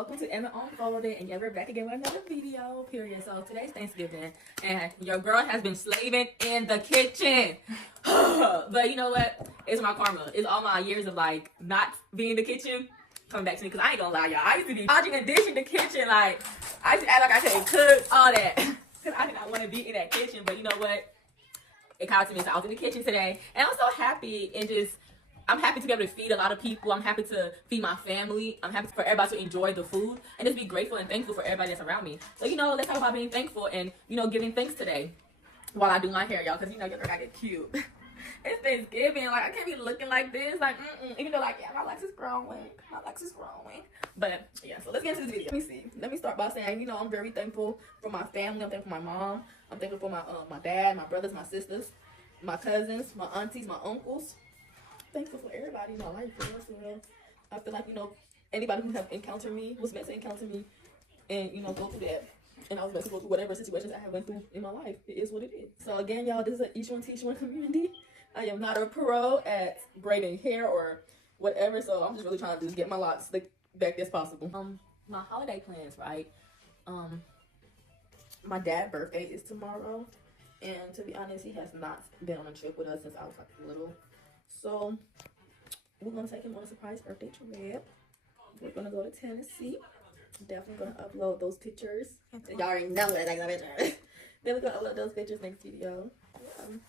welcome to Emma Unfolded, and yeah, we're back again with another video, period. So today's Thanksgiving, and your girl has been slaving in the kitchen. But you know what? It's my karma. It's all my years of like not being in the kitchen coming back to me, because I ain't gonna lie, y'all. I used to be dodging and dishing the kitchen. Like, I used to act like I couldn't cook, all that. Because I did not want to be in that kitchen. But you know what? It caught to me, so I was in the kitchen today, and I'm so happy and just I'm happy to be able to feed a lot of people. I'm happy to feed my family. I'm happy for everybody to enjoy the food and just be grateful and thankful for everybody that's around me. So, you know, let's talk about being thankful and, you know, giving thanks today while I do my hair, y'all, because, you know, your girl gotta get cute. It's Thanksgiving. Like, I can't be looking like this. Like, even though, like, yeah, my legs is growing. My legs is growing. But, yeah, so let's get into this video. Let me see. Let me start by saying, you know, I'm very thankful for my family. I'm thankful for my mom. I'm thankful for my dad, my brothers, my sisters, my cousins, my aunties, my uncles. Thankful for everybody in my life. I feel like, you know, anybody who have encountered me was meant to encounter me and, you know, go through that. And I was meant to go through whatever situations I have went through in my life. It is what it is. So again, y'all, this is an Each One Teach One community. I am not a pro at braiding hair or whatever, so I'm just really trying to just get my locks slicked back as possible. My holiday plans, right? My dad's birthday is tomorrow, and to be honest, he has not been on a trip with us since I was like little. So we're gonna take him on a surprise birthday trip. We're gonna go to Tennessee. Definitely gonna upload those pictures. Y'all already know what I think of pictures. Then we're gonna upload those pictures next video. I'm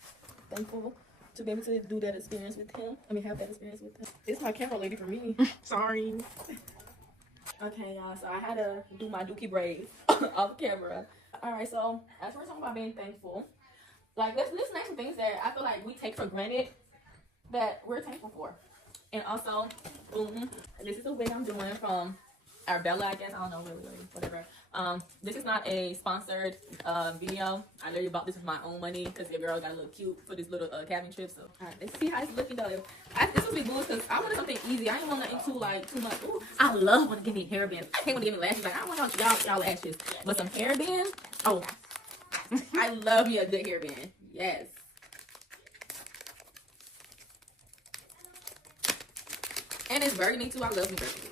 thankful to be able to do that experience with him. Have that experience with him. It's my camera lady for me. Sorry. Okay, y'all. So I had to do my dookie braids off camera. All right. So as we're talking about being thankful, like let's name some things that I feel like we take for granted that we're thankful for. And also, this is a wig I'm doing from Arbella, I guess. I don't know, really, whatever. This is not a sponsored video. I literally bought this with my own money because your girl got a little cute for this little cabin trip. So, all right, let's see how it's looking though. This will be good because I wanted something easy. I didn't want nothing too much. Ooh, I love when they give me hair bands. I hate when they give me lashes. Like, I don't want y'all lashes, but some hair bands. Oh, I love me a good hair band. Yes. And it's burgundy too. I love me burgundy.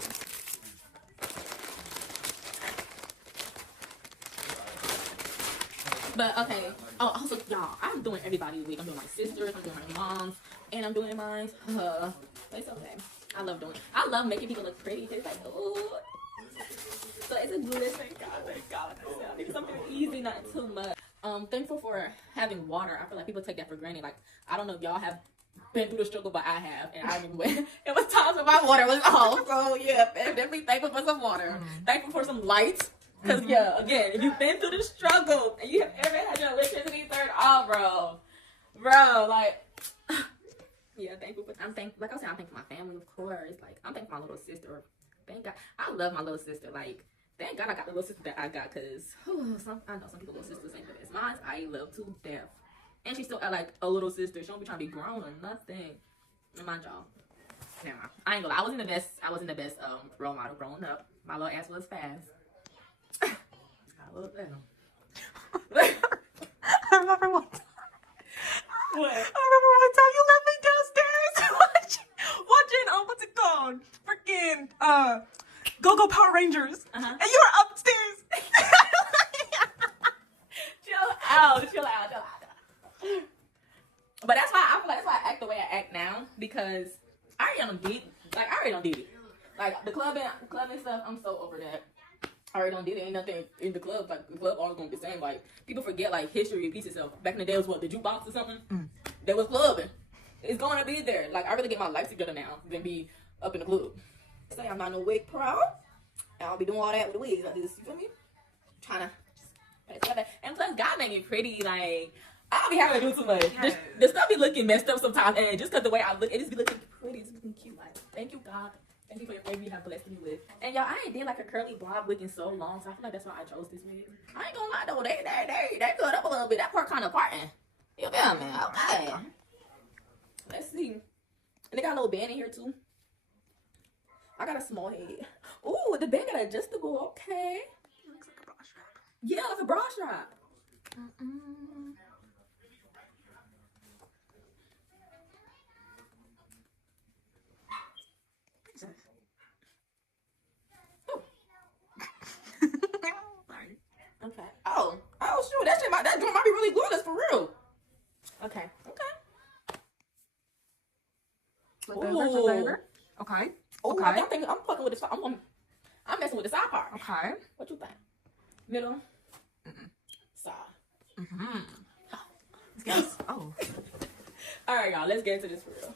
But okay. Oh, also, y'all, I'm doing everybody's wig. I'm doing my sisters. I'm doing my mom's, and I'm doing mine. It's okay. I love making people look pretty. It's like, oh. So it's a good thing. Thank God. It's something easy, not too much. Thankful for having water. I feel like people take that for granted. Like, I don't know if y'all have been through the struggle, but I have, and I remember when it was times when my water was off. So yeah, definitely thankful for some water. Thankful for some lights, because yeah, again, if you've been through the struggle and you have ever had your electricity turned off, bro, like yeah, I'm thankful. Like I said, I'm thankful for my family, of course. Like I'm thankful for my little sister. Thank God, I love my little sister. Like thank God I got the little sister that I got, because I know some people's little sisters ain't the best. Mine, I love to death. And she's still like a little sister. She don't be trying to be grown or nothing. And mind y'all, never mind. I ain't gonna lie. I wasn't the best role model growing up. My little ass was fast. I love that. I remember one time. What? I remember one time you left me downstairs watching what's it called? Freaking Go-Go Power Rangers. And you were upstairs. Chill out. But that's why I feel like I act the way I act now, because I already done did it. Like the club and stuff, I'm so over that. I already done did it. Ain't nothing in the club. Like the club always gonna be the same. Like people forget like history repeats itself. Back in the day was what, the jukebox or something? There was clubbing. It's gonna be there. Like I really get my life together now than be up in the club. Say I'm not no wig pro. And I'll be doing all that with the wigs like this. You feel me? Trying to put it together. And plus God made me pretty. Like I don't be having to do too much. Yes. The stuff be looking messed up sometimes, and just because the way I look, it just be looking pretty, it's looking cute. Like, thank you, God. Thank you for your favor you have blessed me with. And y'all, I ain't did like a curly blonde wig in so long, so I feel like that's why I chose this wig. I ain't gonna lie though, they cut up a little bit. That part kind of parting. You feel me? Okay. Let's see. And they got a little band in here too. I got a small head. Ooh, the band got adjustable. Okay. It looks like a bra strap. Yeah, like a bra strap. I'm fucking with the side. I'm messing with the side part. Okay. What you think? Middle? Side. Yes. Oh. All right, y'all. Let's get into this for real.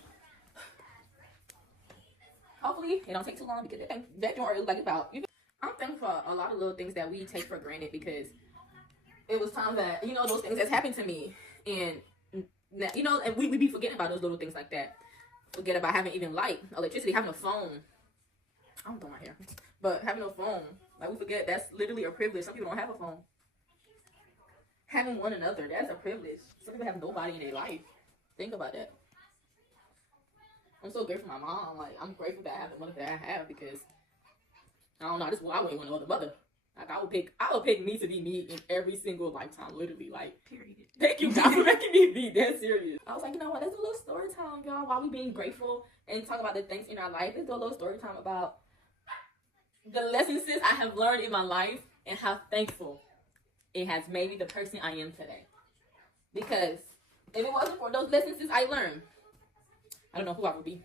Hopefully, it don't take too long because that joint is like about. I'm thankful for a lot of little things that we take for granted because it was times that those things that's happened to me, and and we be forgetting about those little things like that. Forget about having even light, electricity, having a phone. I don't know my hair, but having a phone, like we forget that's literally a privilege. Some people don't have a phone. Having one another, that's a privilege. Some people have nobody in their life. Think about that. I'm so grateful for my mom. Like, I'm grateful that I have the mother that I have because I don't know. This is why I wouldn't want no other mother. Like, I would pick me to be me in every single lifetime, literally. Like, Period. thank you, God, for making me be that serious. I was like, you know what? Let's do a little story time, y'all. While we being grateful and talk about the things in our life, let's do a little story time about the lessons I have learned in my life and how thankful it has made me the person I am today. Because if it wasn't for those lessons I learned, I don't know who I would be.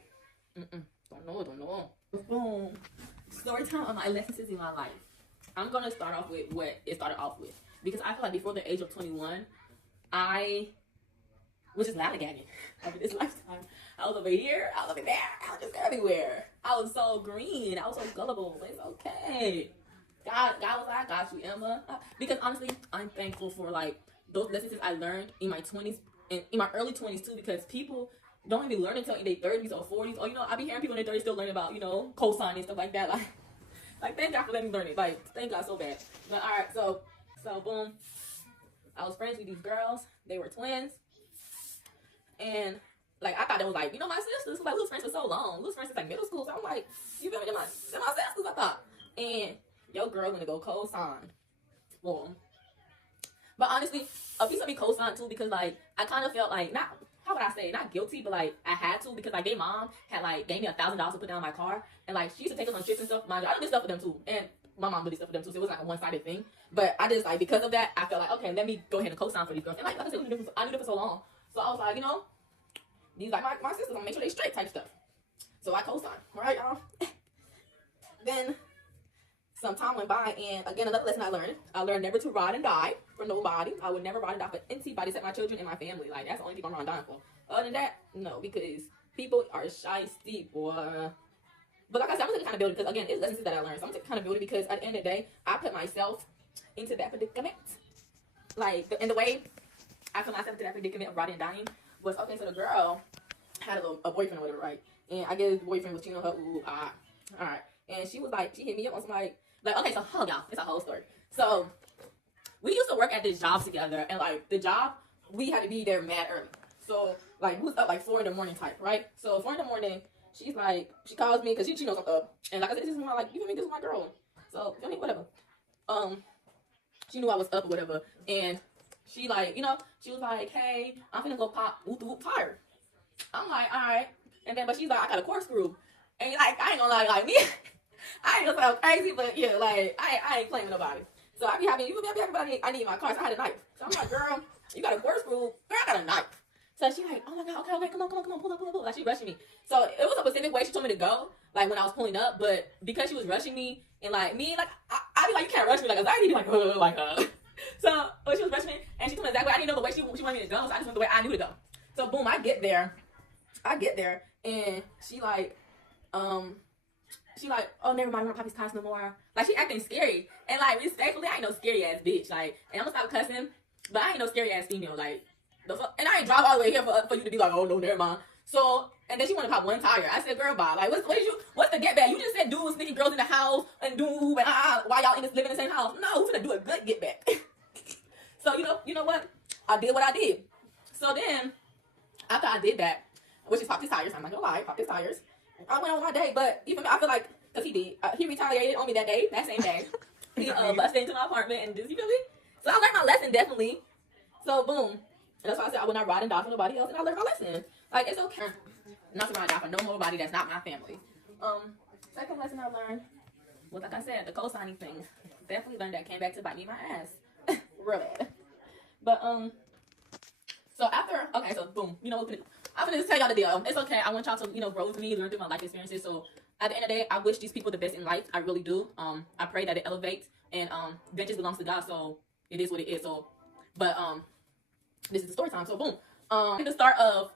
Don't know. Boom. Story time of my lessons in my life. I'm going to start off with what it started off with. Because I feel like before the age of 21, I was just lollygagging over this lifetime. I was over here, I was over there, I was just everywhere. I was so green, I was so gullible. It's okay. God was like, I got you, Emma. Because honestly, I'm thankful for like those lessons I learned in my 20s and in my early 20s too, because people don't even learn until in their 30s or 40s. Or I be hearing people in their 30s still learning about, cosign and stuff like that. Like thank God for letting me learn it. Like, thank God so bad. But alright, so boom. I was friends with these girls. They were twins. And like I thought they was like, my sisters. Like we was friends for so long. We was friends since like middle school. So I'm like, you feel me? They're my sisters, I thought. And your girl gonna go co-sign. Boom. But honestly, a piece of me co-signed too because like I kind of felt like not guilty, but like I had to because like their mom had like gave me $1,000 to put down in my car, and like she used to take us on trips and stuff. Mind you, I did stuff for them too, and my mom did stuff for them too, so it was like a one-sided thing. But I just like because of that, I felt like okay, let me go ahead and co-sign for these girls. And like I said, I knew them for so long, so I was like, these like my sisters, I'm gonna make sure they straight type stuff. So I co-signed, right, y'all. Then some time went by, and again, another lesson I learned never to ride and die for nobody. I would never ride and die for anybody except my children and my family. Like, that's the only people I'm riding and dying for. Other than that, no, because people are shiesty, boy. But like I said, I'm gonna take accountability because, again, it's lessons that I learned. So I'm gonna take accountability because at the end of the day, I put myself into that predicament. Like, and the way I put myself into that predicament of riding and dying was, okay, so the girl had a boyfriend or whatever, right? And I guess the boyfriend was cheating on her. All right. And she was like, she hit me up on some like, okay, so hold y'all, it's a whole story. So we used to work at this job together, and like the job, we had to be there mad early. So like we was up like 4 a.m. type, right? So 4 a.m, she's like, she calls me because she knows I'm up, and like I said, this is my like, you feel me? This is my girl. So you feel me? Whatever. She knew I was up or whatever, and she like, she was like, hey, I'm finna go pop whoop the whoop tire. I'm like, all right, and then but she's like, I got a corkscrew, and like I ain't gonna lie, like me. I ain't gonna sound crazy, but yeah, like I ain't playing with nobody. So I be having, I need my car. So I had a knife. So I'm like, girl, you got a corkscrew? Girl, I got a knife. So she like, oh my god, okay, come on, pull up. Like she rushing me. So it was a specific way she told me to go, like when I was pulling up. But because she was rushing me, and like me, like I be like, you can't rush me, like I be like, So when she was rushing me, and she told me exactly, I didn't know the way she wanted me to go, so I just went the way I knew to go. So boom, I get there, and she like, oh, never mind, I'm not poppy's house no more. Like, she acting scary. And, like, respectfully, I ain't no scary-ass bitch. Like, and I'm gonna stop cussing, but I ain't no scary-ass female. Like, the fuck? And I ain't drive all the way here for you to be like, oh, no, never mind. So, and then she wanted to pop one tire. I said, girl, bye. Like, what's the get back? You just said dudes, sneaking girls in the house, and why y'all living in the same house? No, we finna do a good get back. So, you know what? I did what I did. So then, after I did that, which is pop his tires, I'm not gonna lie, pop his tires. I went on my day, but even I feel like, because he did, he retaliated on me that same day. He busted into my apartment and just, you feel me? So I learned my lesson, definitely. So boom. And that's why I said I would not ride and die for nobody else, and I learned my lesson. Like, it's okay not to ride and die for no nobody that's not my family. Second lesson I learned was, like I said, the co-signing thing. Definitely learned that, came back to bite me in my ass. Real bad. But, so after, okay, so boom, I'm gonna just tell y'all the deal. It's okay. I want y'all to, grow with me, learn through my life experiences. So at the end of the day, I wish these people the best in life. I really do. I pray that it elevates, and vengeance belongs to God, so it is what it is. So, but this is the story time. So boom. At the start of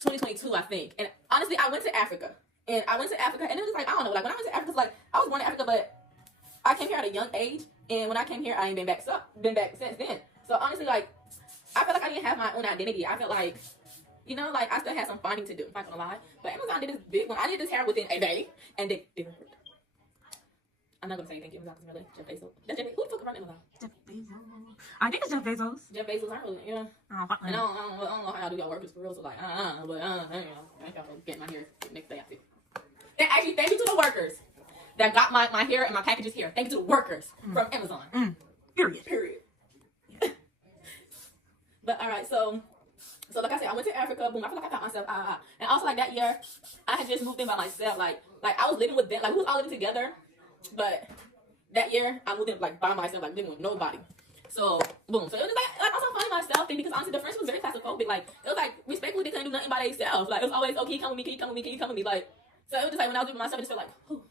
2022, I think, and honestly, I went to Africa, and it was like, I don't know, like when I went to Africa, it's like I was born in Africa, but I came here at a young age, and when I came here, I ain't been back since then. So honestly, like I felt like I didn't have my own identity. I felt like, you know, like I still had some finding to do. I'm not gonna lie, but Amazon did this big one. I did this hair within a day, and they did. I'm not gonna say thank you, Amazon, because really, Jeff Bezos. That's Jeff, who the fuck run Amazon? Jeff Bezos. I think it's Jeff Bezos. Jeff Bezos, I really, yeah. Oh, fuck And I don't know how y'all do y'all work for real. So like, but you know, thank y'all for getting my hair next day after. And actually, thank you to the workers that got my hair and my packages here. Thank you to the workers from Amazon. Period. But all right, so like I said, I went to Africa. Boom, I feel like I found myself. And also like that year, I had just moved in by myself. Like I was living with them. Like we was all living together, but that year I moved in like by myself, like living with nobody. So boom, so it was like I was finding myself thing because honestly the friends was very claustrophobic. Like it was like respectfully they couldn't do nothing by themselves. Like it was always, oh, can you come with me? Can you come with me? Can you come with me? Like so it was just like when I was living with myself, I just felt like, whew.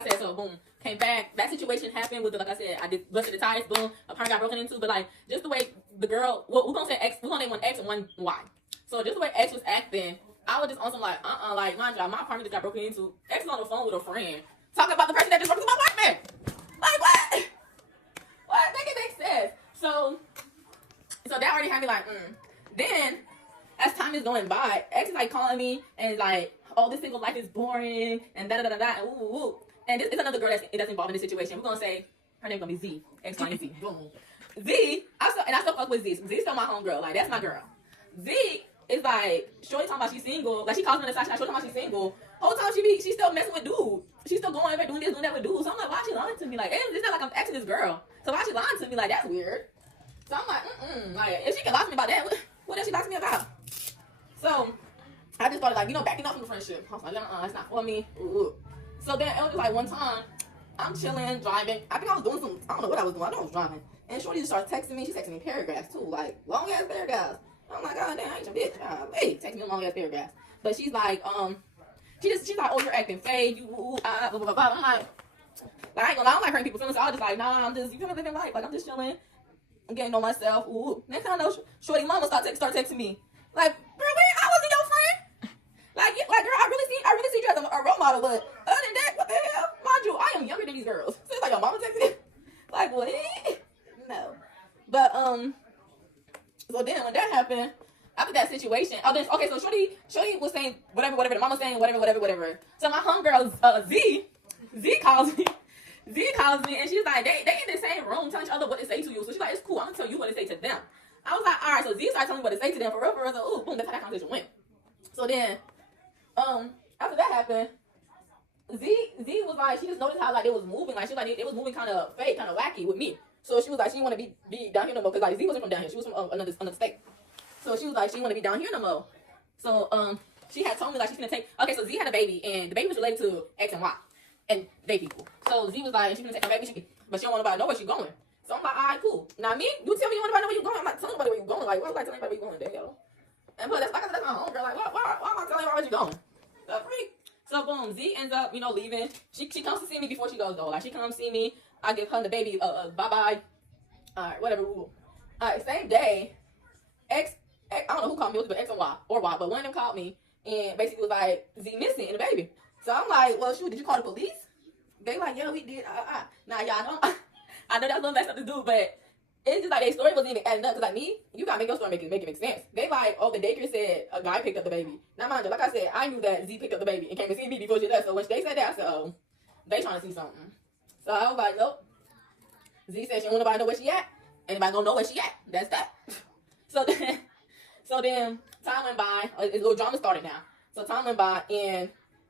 I said so, boom, came back. That situation happened with the, like I said, I did busted the tires, boom, a car got broken into, but like just the way the girl, well, we're gonna say X, we're gonna name one X and one Y. So just the way X was acting, I was just on some like, like mind you, my apartment just got broken into. X is on the phone with a friend talking about the person that just broke into my apartment. Like what? What? Make it make sense. So that already had me like, Then as time is going by, X is like calling me and like, oh, this single life is boring and da da da da and ooh ooh ooh. And this is another girl that's involved in this situation. We're gonna say her name's gonna be Z. X, Y, and Z. Boom. Z, I still fuck with Z. Z's still my homegirl. Like that's my girl. Z is like, shorty talking about she's single. Like she calls me on the side, shorty talking about she's single. Whole time she's still messing with dudes. She's still going over doing this, doing that with dudes. So I'm like, why she lying to me? Like, it's not like I'm asking this girl. So why she lying to me? Like that's weird. So I'm like, Like if she can lie to me about that, what else she lie to me about? So I just started like, backing up from the friendship. I was like, it's not for me. Ooh. So then it was just like one time, I'm chilling, driving. I think I was doing some, I don't know what I was doing. I know I was driving. And Shorty just started texting me. She's texting me paragraphs too, like long ass paragraphs. I'm like, God damn, I ain't your bitch. Hey, text me long ass paragraphs. But she's like, she's like, oh, you're acting fake. You, blah, blah, blah, blah. I'm like, I ain't gonna lie, I don't like hurting people's feelings. So I was just like, nah, I'm just, you feel me, living life. Like, I'm just chilling. I'm getting on myself. Ooh. Next time I know, Shorty mama start texting me. Like, girl, I wasn't your friend. Like, girl, I really see you as a role model, but other than that, what the hell? Mind you, I am younger than these girls. So it's like your mama texting me. Like, what? No. But, so then when that happened, after that situation, okay, so Shorty was saying whatever, the mama saying whatever. So my homegirl, Z calls me. And she's like, they in the same room telling each other what to say to you. So she's like, it's cool, I'm gonna tell you what to say to them. I was like, all right, so Z started telling me what to say to them for real. So, ooh, boom, that's how that conversation went. So then, after that happened, Z was like, she just noticed how like it was moving. Like she was like, it was moving kind of fake, kind of wacky with me. So she was like, she didn't want to be down here no more because like Z wasn't from down here. She was from another state. So she was like, she didn't want to be down here no more. So she had told me like she's gonna take. Okay, so Z had a baby and the baby was related to X and Y, and they people. So Z was like, she's gonna take my baby, but she don't want nobody to know where she's going. So I'm like, all right, cool. Now me, you tell me you want nobody to know where you're going. I'm not telling nobody where you're going. Like, why would I tell anybody where you're going? Damn, yo. And but that's like I said, that's my homegirl. Like, why am I telling her where you going? The freak. So boom, Z ends up, leaving. She comes to see me before she goes though. Like she comes see me. I give her and the baby bye bye. Alright, whatever. Alright, same day, X, I don't know who called me, but X and Y or Y, but one of them called me and basically was like, Z missing and the baby. So I'm like, well shoot, did you call the police? They like, yeah, we did. Now y'all know I know that's a little messed up to do, but it's just like their story wasn't even adding up. Cause like me, you gotta make your story make it make sense. They like, oh, the daycare said a guy picked up the baby. Now mind you, like I said, I knew that Z picked up the baby and came to see me before she left. So when they said that, I said, oh, they trying to see something. So I was like, nope. Z said she don't want nobody to know where she at. Anybody gonna know where she at? That's that. So then time went by. A little drama started now. So time went by, and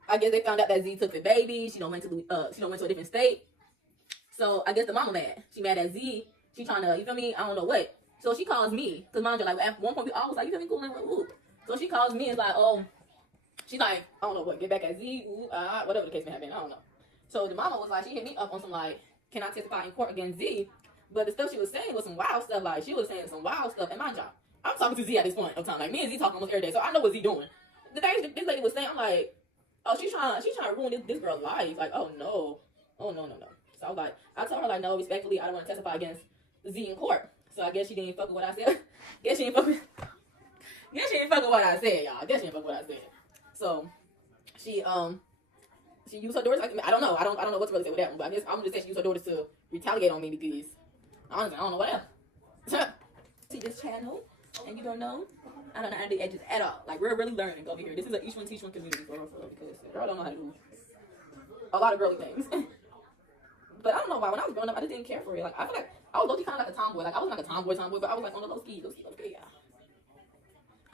I guess they found out that Z took the baby. She went to a different state. So I guess the mama mad. She mad at Z. She trying to, you feel me? I don't know what. So she calls me. Because mind you, like, at one point, we all was like, you feel me? Cool, like, ooh. So she calls me and is like, oh, she's like, I don't know what, get back at Z, ooh, whatever the case may have been, I don't know. So the mama was like, she hit me up on some, like, can I testify in court against Z? But the stuff she was saying was some wild stuff. Like, she was saying some wild stuff. And mind you, I'm talking to Z at this point of time. Like, me and Z talk almost every day. So I know what Z doing. The thing this lady was saying, I'm like, oh, she's trying to ruin this girl's life. Like, oh no. Oh no. So I was like, I told her like, no, respectfully, I don't want to testify against Z in court. So I guess she didn't fuck with what I said. Guess she didn't fuck with what I said, y'all. Guess she didn't fuck with what I said. So she used her daughters. I don't know. I don't know what to really say with that one. But I guess I'm just saying she used her daughters to retaliate on me because honestly, I don't know what else. See this channel, and you don't know. I don't know how to do edges at all. Like, we're really learning over here. This is a each one teach one community for real, because girl don't know how to do a lot of girly things. But I don't know why. When I was growing up, I just didn't care for it. Like, I feel like I was low-key kind of like a tomboy. Like, I wasn't like a tomboy, but I was like on the low-key, yeah.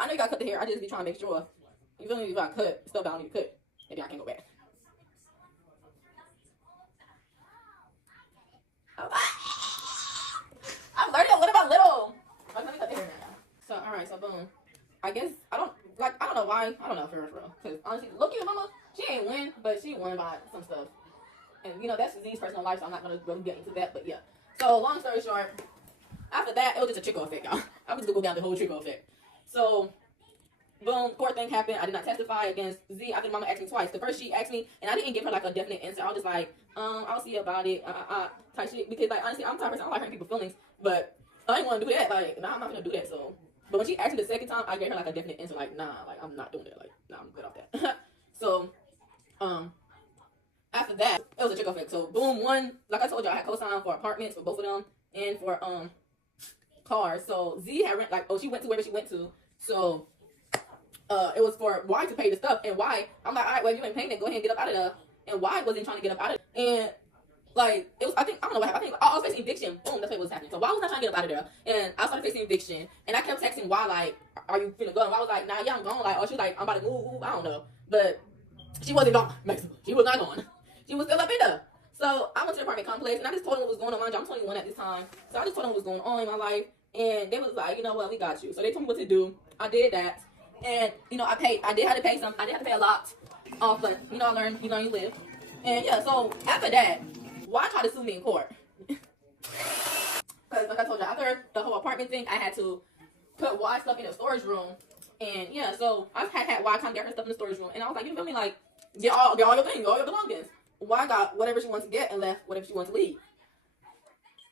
I know you gotta cut the hair. I just be trying to make sure. You feel me? If I cut stuff that I don't need to cut, maybe I can go back. I'm learning a little by little. I'm gonna cut the hair now. So, alright, so boom. I guess, I don't know why. I don't know for real. Because honestly, look at mama. She ain't win, but she won by some stuff. And, you know, that's Z's personal life, so I'm not going to really get into that. But, yeah. So, long story short, after that, it was just a trickle effect, y'all. I was going to go down the whole trickle effect. So, boom, court thing happened. I did not testify against Z. I think mama asked me twice. The first she asked me, and I didn't give her, like, a definite answer. I was just like, I'll see about it, type shit. Because, like, honestly, I'm the type of person, I don't like hurting people's feelings. But I didn't want to do that. Like, nah, I'm not going to do that, so. But when she asked me the second time, I gave her, like, a definite answer. Like, nah, like, I'm not doing that. Like, nah, I'm good off that. So, after that, it was a trickle effect. So, boom, one, like I told you, I had co-signed for apartments for both of them and for cars. So, Z had rent, like, oh, she went to wherever she went to. So, it was for Y to pay the stuff. And Y, I'm like, all right, well, if you ain't paying it, go ahead and get up out of there. And Y wasn't trying to get up out of there. And, like, it was, I don't know what happened. I think I was facing eviction. Boom, that's what was happening. So, Y was not trying to get up out of there. And I started facing eviction. And I kept texting Y, like, are you finna go? And Y was like, nah, yeah, I'm gone. Like, or she was like, I'm about to move. I don't know. But she wasn't gone, basically. She was not gone. She was still up in there. So I went to the apartment complex and I just told them what was going on. Mind you, I'm 21 at this time. So I just told them what was going on in my life. And they was like, you know what, we got you. So they told me what to do. I did that. And, you know, I did have to pay some. I did have to pay a lot off, but, you know, I learned, you know, you live. And, yeah, so after that, Y tried to sue me in court. Because, like I told you, after the whole apartment thing, I had to put Y stuff in the storage room. And, yeah, so I had Y come get her stuff in the storage room. And I was like, you feel me? Like, get all your things, all your belongings. Y got whatever she wants to get and left whatever she wants to leave.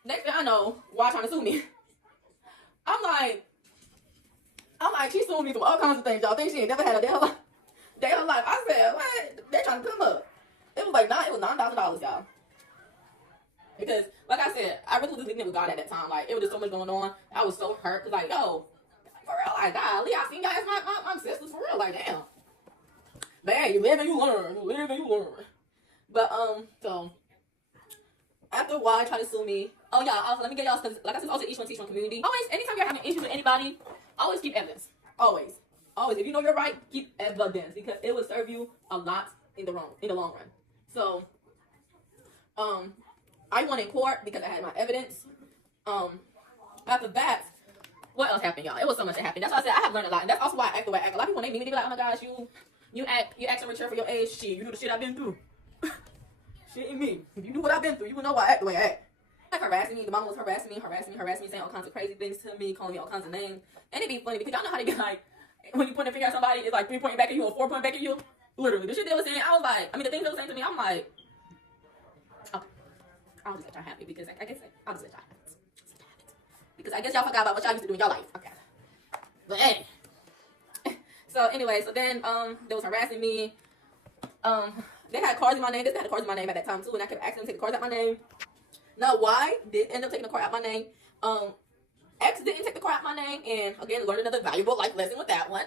Next thing I know, Y trying to sue me. I'm like, she sued me for all kinds of things, y'all. Think she ain't never had a day of her life. I said, what? They're trying to come up. It was like $9,000, y'all. Because, like I said, I really was just living with God at that time. Like, it was just so much going on. I was so hurt. Cause like, yo, for real, like, golly, I seen guys, my sisters, for real, like, damn. But hey, you live and you learn. You live and you learn. But, so, after Y tried to sue me, oh, y'all, also, let me get y'all, because, like I said, also each one teach one community. Always, anytime you're having issues with anybody, always keep evidence. Always. Always. If you know you're right, keep evidence, because it will serve you a lot in the long run. So, I won in court because I had my evidence. After that, what else happened, y'all? It was so much that happened. That's why I said I have learned a lot, and that's also why I act the way I act. A lot of people, when they meet me, they be like, oh my gosh, you act so mature for your age. Shit, you know the shit I've been through. Shit ain't me. If you knew what I've been through, you would know why I act the way I act. Like, harassing me. The mama was harassing me, saying all kinds of crazy things to me, calling me all kinds of names. And it'd be funny because y'all know how they be like, when you point a finger at somebody, it's like 3 pointing back at you or 4 pointing back at you. Literally, the shit they were saying, I was like, the things they were saying to me, I'm like, okay, I'll just let y'all have it, because I guess I'll just let y'all have it. Because I guess y'all forgot about what y'all used to do in your life. Okay. But hey. So anyway, so then they was harassing me. They had cards in my name. They had cards in my name at that time too, and I kept asking them to take the cards out my name. Now, Y did end up taking the card out my name. X didn't take the card out my name, and again, learned another valuable life lesson with that one.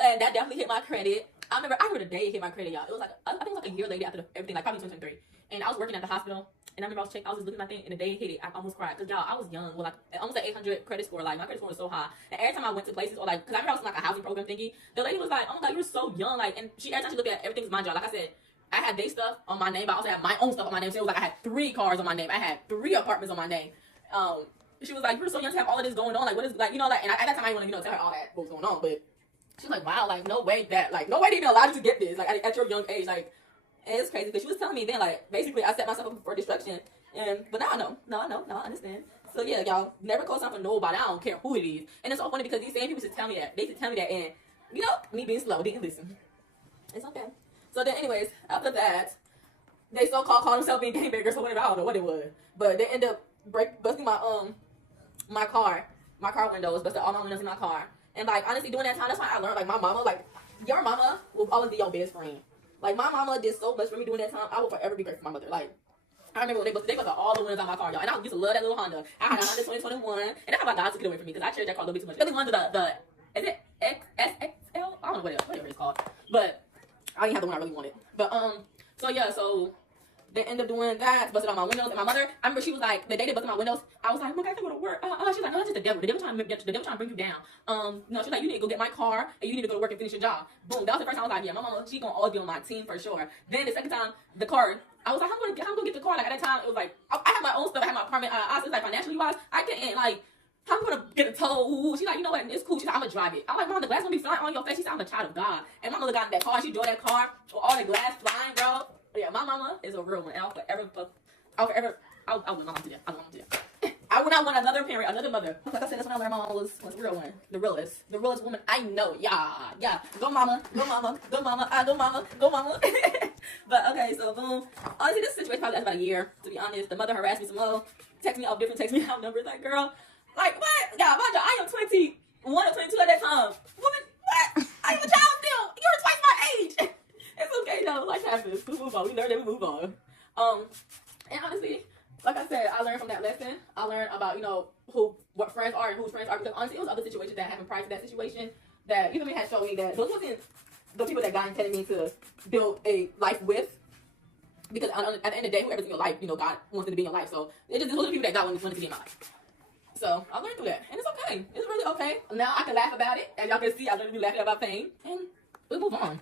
And that definitely hit my credit. I remember the day it hit my credit, y'all. It was like, I think it was like a year later after everything, like probably 2023. And I was working at the hospital, and I remember I was just looking at my thing, and the day it hit it, I almost cried. Because, y'all, I was young, with like almost an 800 credit score. Like, my credit score was so high. And every time I went to places, or like, because I remember I was in like a housing program thingy, the lady was like, oh my God, you're so young. Like, and every time she looked at everything's mine, y'all. Like I said, I had their stuff on my name, but I also had my own stuff on my name. So it was like I had 3 cars on my name. I had 3 apartments on my name. She was like, you're so young to have all of this going on. Like, what is, like, you know, like, and at that time I didn't want to, tell her all that what was going on, but she was like, wow, like, no way they even allowed you to get this, like, at your young age, like, and it's crazy, because she was telling me then, like, basically, I set myself up for destruction, but now I know, I understand. So, yeah, y'all, never call something for nobody, I don't care who it is, and it's so funny, because these same people should tell me that, and, you know, me being slow, didn't listen. It's okay. So then, anyways, after that, they so-called called themselves being gangbangers or whatever. I don't know what it was, but they end up busting my car windows, busted all my windows in my car. And like honestly, during that time, that's why I learned like my mama, like your mama will always be your best friend. Like my mama did so much for me during that time. I will forever be grateful for my mother. Like I remember when they busted all the windows out my car, y'all. And I used to love that little Honda. I had a Honda 2021, and that's how my God took it away from me because I cherish that car a little bit too much. Really wanted the is it XSXL? I don't know whatever it's called, but I didn't have the one I really wanted. But so yeah, so they end up doing that, busted all my windows. And my mother, I remember she was like, the day they busted my windows, I was like, look, I can go to work. She's like, no, that's just the devil. The devil trying to bring you down. No, she's like, you need to go get my car and you need to go to work and finish your job. Boom. That was the first time I was like, yeah, my mama, she gonna always be on my team for sure. Then the second time, the car, I was like, I'm gonna get the car. Like at that time, it was like, I had my own stuff. I had my apartment. I was like, financially wise, I can't like. I'm gonna get a tow. She's like, you know what? It's cool. She's like, I'm gonna drive it. I'm like, Mom, the glass gonna be flying on your face. She's like, I'm a child of God. And my mother got in that car. She drove that car with all the glass flying, bro. Yeah, my mama is a real one. And I'll want my mom to death. I want mom to death. I would not want another parent, another mother. Like I said, that's when I learned my mom was a real one. The realest woman I know. Yeah. Go mama, go mama, go mama, go mama, go mama. But okay, so boom. Honestly, this situation probably lasted about a year, to be honest. The mother harassed me some more. Text me off different, text me out numbers. Like, girl, like, what? Yeah, mind you, I am 21 or 22 at that time. Woman, what? I am a child still. You're twice my age. It's okay, though. Life happens. We move on. We learn that we move on. And honestly, like I said, I learned from that lesson. I learned about, what friends are and whose friends are. Because honestly, it was other situations that happened prior to that situation that even me had showed me that those wasn't the people that God intended me to build a life with. Because at the end of the day, whoever's in your life, God wants them to be in your life. So those are the people that God wanted to be in my life. So I learned through that, and it's okay. It's really okay. Now I can laugh about it, as y'all can see. I literally laughing about pain, and we move on.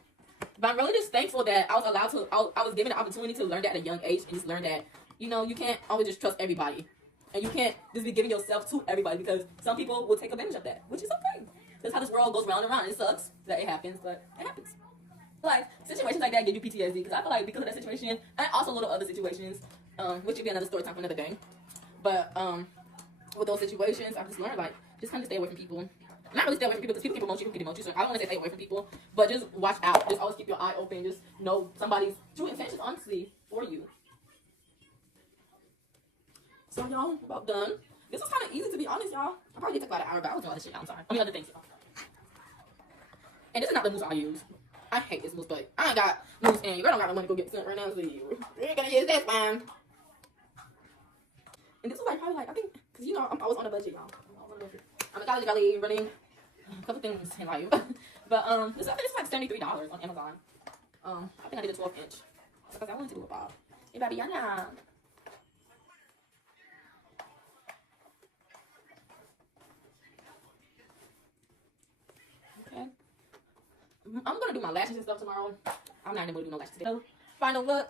But I'm really just thankful that I was allowed to. I was given the opportunity to learn that at a young age, and just learn that you can't always just trust everybody, and you can't just be giving yourself to everybody because some people will take advantage of that, which is okay. That's how this world goes round and round. It sucks that it happens, but it happens. Like situations like that give you PTSD because I feel like because of that situation, and also little other situations, which would be another story time for another day. But with those situations, I've just learned just kind of stay away from people. Not really stay away from people because people can promote you. So I don't want to say stay away from people, but just watch out. Just always keep your eye open. Just know somebody's true intentions, honestly, for you. So y'all, about done. This was kind of easy to be honest, y'all. I probably did take about an hour, but I was doing other shit. I'm sorry. Other things, y'all. And this is not the mousse I use. I hate this mousse, but I ain't got mousse, and you don't got no money to go get sent right now, so you ain't gonna use that fine. And this was probably I think, because I'm always on a budget, y'all. I'm a college valley running a couple things in life. But I think it's $73 on Amazon. I think I did a 12-inch. Because I wanted to do a bob. Hey, baby, Yana. Okay. I'm gonna do my lashes and stuff tomorrow. I'm not able to do no lashes today. So, final look.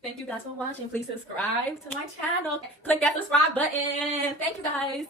Thank you guys for watching. Please subscribe to my channel. Click that subscribe button. Thank you guys.